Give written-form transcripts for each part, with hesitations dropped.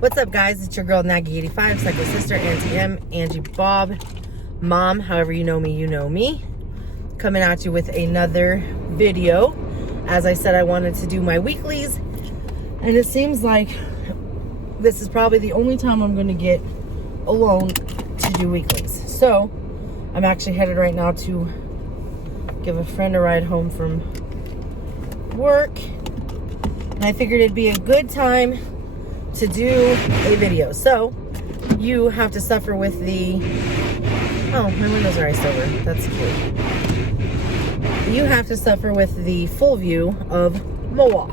What's up, guys? It's your girl Naggy85, Psycho Sister, Auntie M, Angie Bob, Mom, however you know me, coming at you with another video. As I said, I wanted to do my weeklies, and it seems like this is probably the only time I'm going to get alone to do weeklies. So I'm actually headed right now to give a friend a ride home from work, and I figured it'd be a good time to do a video. So you have to suffer with the, oh, my windows are iced over, that's cute. You have to suffer with the full view of Moa,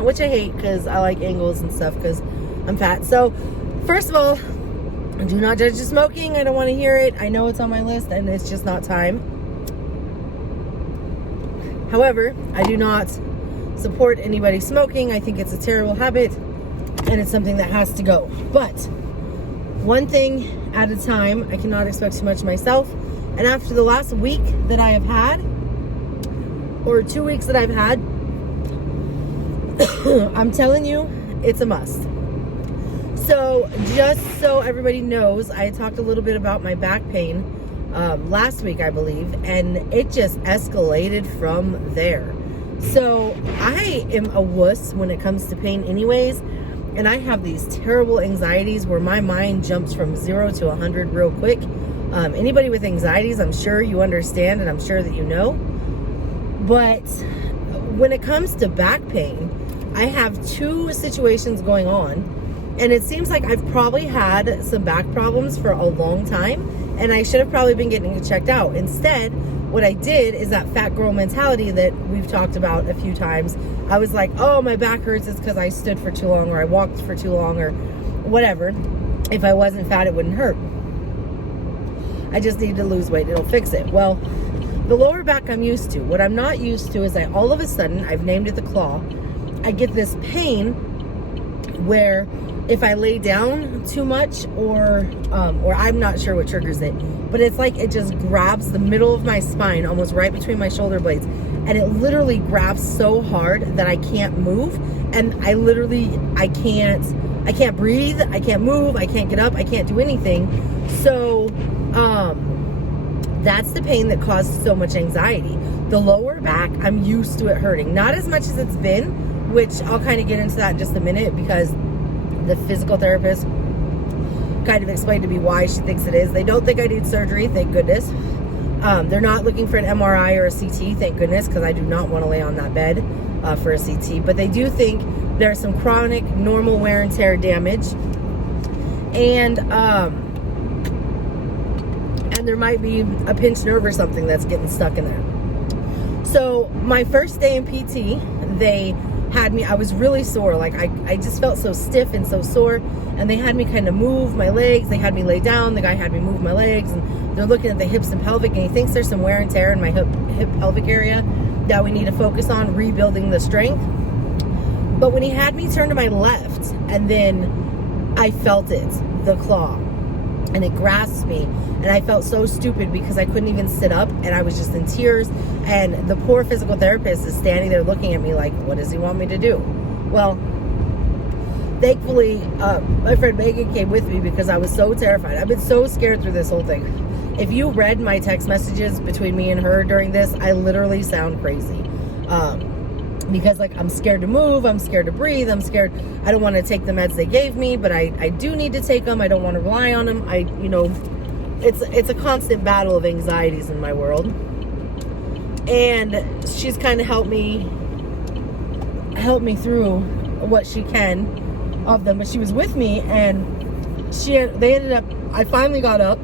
which I hate because I like angles and stuff because I'm fat. So first of all, do not judge the smoking. I don't want to hear it. I know it's on my list and it's just not time. However, I do not support anybody smoking. I think it's a terrible habit and it's something that has to go. But one thing at a time. I cannot expect too much myself. And after the last week that I have had, or 2 weeks that I've had, I'm telling you, it's a must. So just so everybody knows, I talked a little bit about my back pain last week, I believe, and it just escalated from there. So I am a wuss when it comes to pain anyways, and I have these terrible anxieties where my mind jumps from 0 to 100 real quick. Anybody with anxieties, I'm sure you understand, and I'm sure that you know. But when it comes to back pain, I have two situations going on, and it seems like I've probably had some back problems for a long time, and I should have probably been getting it checked out. Instead, what I did is that fat girl mentality that we've talked about a few times. I was like, oh, my back hurts, it's because I stood for too long, or I walked for too long, or whatever. If I wasn't fat, it wouldn't hurt. I just need to lose weight, it'll fix it. Well, the lower back I'm used to. What I'm not used to is that all of a sudden, I've named it the claw, I get this pain where if I lay down too much, or I'm not sure what triggers it, but it's like it just grabs the middle of my spine, almost right between my shoulder blades, and it literally grabs so hard that I can't move, and I can't breathe, I can't move, I can't get up, I can't do anything. So that's the pain that caused so much anxiety. The lower back, I'm used to it hurting, not as much as it's been, which I'll kind of get into that in just a minute, because the physical therapist kind of explained to me why she thinks it is. They don't think I need surgery, thank goodness. They're not looking for an MRI or a CT, thank goodness, because I do not want to lay on that bed for a CT. But they do think there's some chronic normal wear and tear damage, and there might be a pinched nerve or something that's getting stuck in there. So my first day in PT, they had me, I was really sore, like I just felt so stiff and so sore, and they had me kind of move my legs, they had me lay down, the guy had me move my legs, and they're looking at the hips and pelvic, and he thinks there's some wear and tear in my hip pelvic area that we need to focus on rebuilding the strength. But when he had me turn to my left, and then I felt it, the claw, and it grasped me, and I felt so stupid because I couldn't even sit up, and I was just in tears, and the poor physical therapist is standing there looking at me like, what does he want me to do? Well, thankfully, my friend Megan came with me because I was so terrified. I've been so scared through this whole thing. If you read my text messages between me and her during this, I literally sound crazy. Because like, I'm scared to move, I'm scared to breathe, I'm scared, I don't want to take the meds they gave me, but I do need to take them, I don't want to rely on them, it's a constant battle of anxieties in my world. And she's kind of helped me through what she can of them, but she was with me, and they ended up, I finally got up,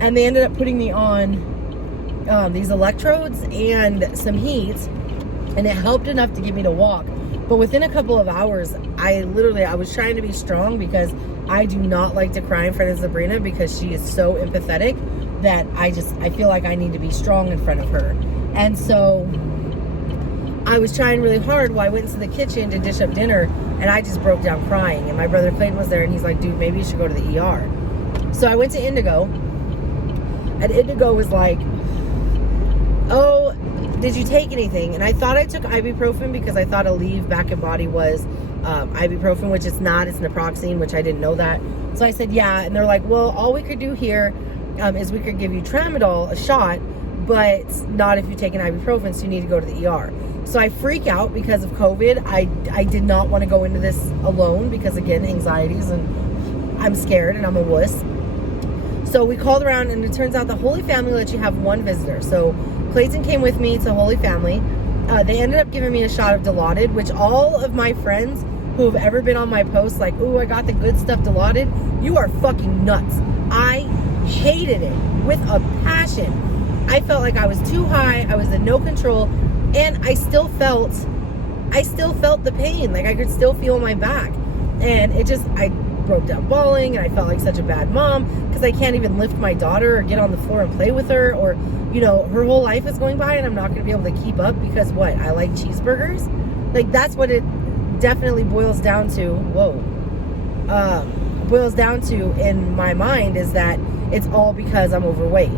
and they ended up putting me on these electrodes and some heat, and it helped enough to get me to walk. But within a couple of hours, I was trying to be strong because I do not like to cry in front of Sabrina because she is so empathetic that I feel like I need to be strong in front of her. And so I was trying really hard while I went into the kitchen to dish up dinner, and I just broke down crying. And my brother Clayton was there, and he's like, dude, maybe you should go to the ER. So I went to Indigo, and Indigo was like, oh, did you take anything? And I thought I took ibuprofen because I thought Aleve Back and Body was ibuprofen, which it's not, it's naproxen, which I didn't know that. So I said, yeah. And they're like, well, all we could do here is we could give you tramadol, a shot, but not if you take an ibuprofen, so you need to go to the ER. So I freak out because of COVID. I did not want to go into this alone because, again, anxieties, and I'm scared and I'm a wuss. So we called around, and it turns out the Holy Family lets you have one visitor. So Clayton came with me to Holy Family. They ended up giving me a shot of Dilaudid, which all of my friends who have ever been on my posts like, ooh, I got the good stuff Dilaudid, you are fucking nuts. I hated it with a passion. I felt like I was too high. I was in no control, and I still felt the pain. Like I could still feel my back, and I broke down bawling, and I felt like such a bad mom because I can't even lift my daughter or get on the floor and play with her, or her whole life is going by and I'm not going to be able to keep up because what? I like cheeseburgers? Like that's what it definitely boils down to. Boils down to in my mind is that it's all because I'm overweight,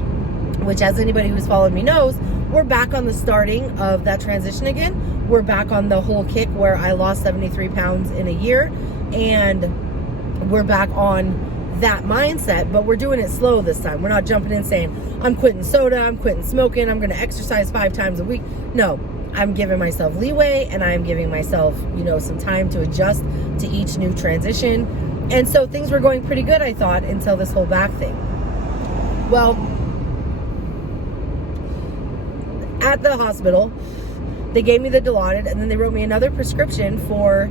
which, as anybody who's followed me knows, we're back on the starting of that transition again. We're back on the whole kick where I lost 73 pounds in a year, and we're back on that mindset, but we're doing it slow this time. We're not jumping in saying, I'm quitting soda, I'm quitting smoking, I'm going to exercise 5 times a week. No, I'm giving myself leeway, and I'm giving myself, some time to adjust to each new transition. And so things were going pretty good, I thought, until this whole back thing. Well, at the hospital, they gave me the Dilaudid, and then they wrote me another prescription for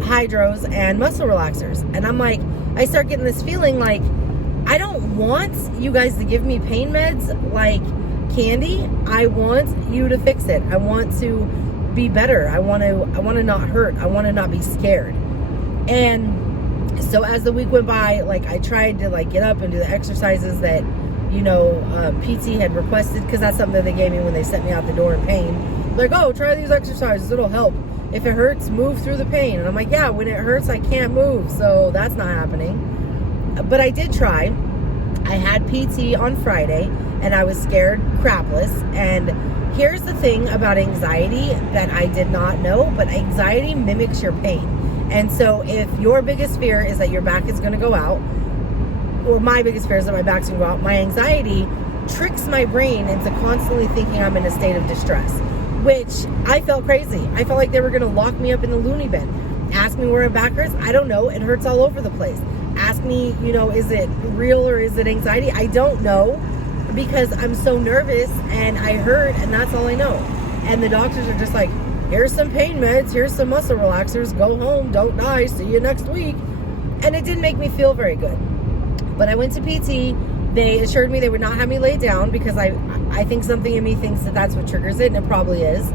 hydros and muscle relaxers. And I'm like, I start getting this feeling like I don't want you guys to give me pain meds like candy. I want you to fix it. I want to be better. I want to not hurt. I want to not be scared. And so as the week went by, I tried to get up and do the exercises that PT had requested, because that's something that they gave me when they sent me out the door in pain. Like, oh, try these exercises, it'll help. If it hurts, move through the pain. And I'm like, yeah, when it hurts, I can't move, so that's not happening. But I did try. I had PT on Friday, and I was scared crapless. And here's the thing about anxiety that I did not know, but anxiety mimics your pain. And so if your biggest fear is that your back is going to go out, or my biggest fear is that my back's going to go out, my anxiety tricks my brain into constantly thinking I'm in a state of distress, which I felt crazy. I felt like they were going to lock me up in the loony bin. Ask me where my back hurts. I don't know. It hurts all over the place. Ask me, is it real or is it anxiety? I don't know, because I'm so nervous and I hurt, and that's all I know. And the doctors are just like, here's some pain meds, here's some muscle relaxers, go home, don't die, see you next week. And it didn't make me feel very good. But I went to PT. They assured me they would not have me lay down, because I think something in me thinks that that's what triggers it, and it probably is.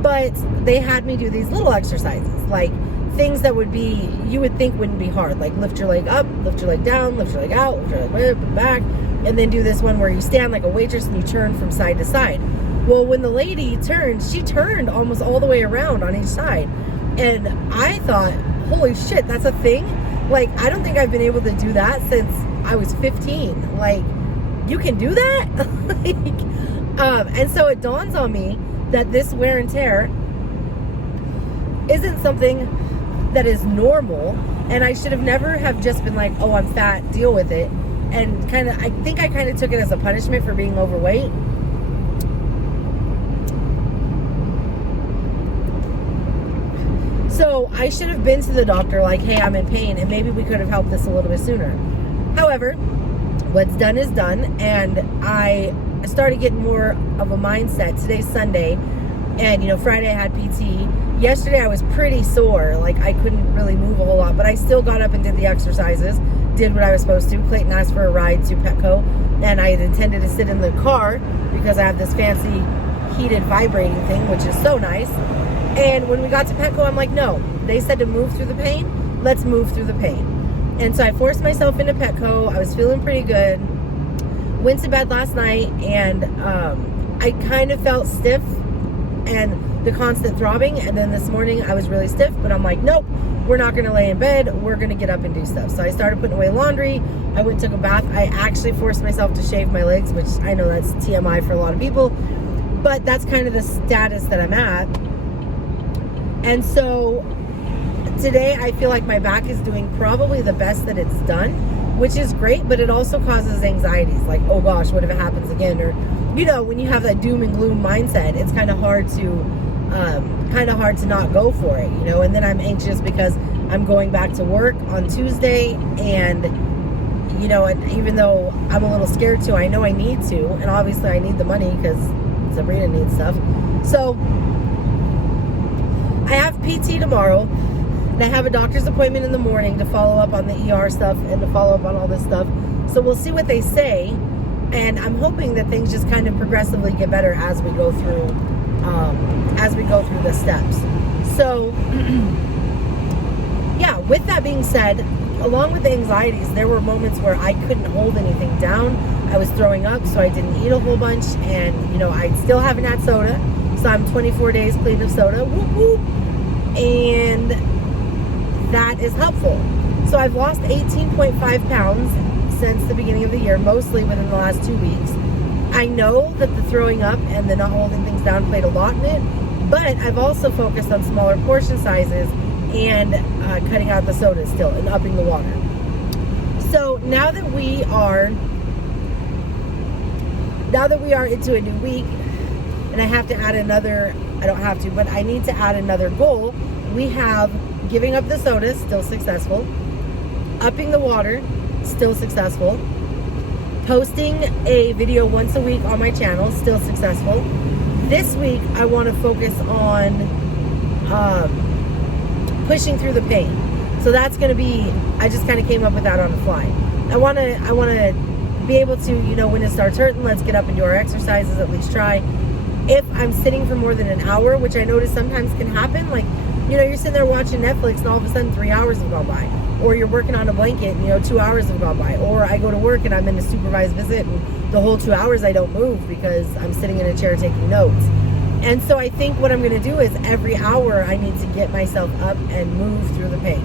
But they had me do these little exercises, like things that you would think wouldn't be hard, like lift your leg up, lift your leg down, lift your leg out, lift your leg back, and then do this one where you stand like a waitress and you turn from side to side. Well, when the lady turned, she turned almost all the way around on each side. And I thought, holy shit, that's a thing? I don't think I've been able to do that since I was 15. You can do that? And so it dawns on me that this wear and tear isn't something that is normal, and I should have never have just been like, oh, I'm fat, deal with it. And I think I kind of took it as a punishment for being overweight. So I should have been to the doctor like, hey, I'm in pain, and maybe we could have helped this a little bit sooner. However, what's done is done, and I started getting more of a mindset. Today's Sunday, and Friday I had PT. Yesterday I was pretty sore, I couldn't really move a whole lot, but I still got up and did the exercises, did what I was supposed to. Clayton asked for a ride to Petco, and I had intended to sit in the car because I have this fancy heated vibrating thing, which is so nice. And when we got to Petco, I'm like, no, they said to move through the pain, let's move through the pain. And so I forced myself into Petco. I was feeling pretty good. Went to bed last night, and I kind of felt stiff and the constant throbbing. And then this morning I was really stiff, but I'm like, nope, we're not going to lay in bed. We're going to get up and do stuff. So I started putting away laundry. I went and took a bath. I actually forced myself to shave my legs, which I know that's TMI for a lot of people, but that's kind of the status that I'm at. And so today I feel like my back is doing probably the best that it's done, which is great, but it also causes anxieties like, oh gosh, what if it happens again? Or, you know, when you have that doom and gloom mindset, it's kind of hard to not go for it, you know. And then I'm anxious because I'm going back to work on Tuesday, and you know, and even though I'm a little scared to, I know I need to, and obviously I need the money because Sabrina needs stuff. So I have PT tomorrow, and I have a doctor's appointment in the morning to follow up on the ER stuff and to follow up on all this stuff. So we'll see what they say, and I'm hoping that things just kind of progressively get better as we go through the steps. So yeah, with that being said, along with the anxieties, there were moments where I couldn't hold anything down. I was throwing up, so I didn't eat a whole bunch, and you know, I still haven't had soda, so I'm 24 days clean of soda. Whoop, whoop. And that is helpful. So I've lost 18.5 pounds since the beginning of the year, mostly within the last 2 weeks. I know that the throwing up and the not holding things down played a lot in it, but I've also focused on smaller portion sizes and cutting out the sodas still and upping the water. So now that we are into a new week, and I have to add another, I don't have to, but I need to add another goal. We have giving up the sodas, still successful. Upping the water, still successful. Posting a video once a week on my channel, still successful. This week, I want to focus on pushing through the pain. So that's going to be, I just kind of came up with that on the fly. I want to be able to, you know, when it starts hurting, let's get up and do our exercises, at least try. If I'm sitting for more than an hour, which I notice sometimes can happen, like, you know, you're sitting there watching Netflix and all of a sudden 3 hours have gone by. Or you're working on a blanket and, you know, 2 hours have gone by. Or I go to work and I'm in a supervised visit and the whole 2 hours I don't move because I'm sitting in a chair taking notes. And so I think what I'm going to do is every hour I need to get myself up and move through the pain.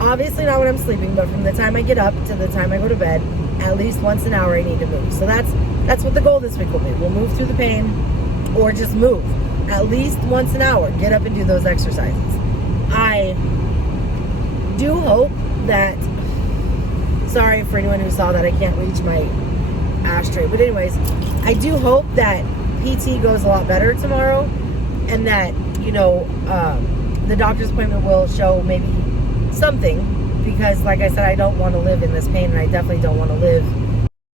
Obviously not when I'm sleeping, but from the time I get up to the time I go to bed, at least once an hour I need to move. So that's what the goal this week will be. We'll move through the pain or just move. At least once an hour, get up and do those exercises. I do hope that, sorry for anyone who saw that, I can't reach my ashtray. But anyways, I do hope that PT goes a lot better tomorrow, and that, you know, the doctor's appointment will show maybe something, because like I said, I don't want to live in this pain, and I definitely don't want to live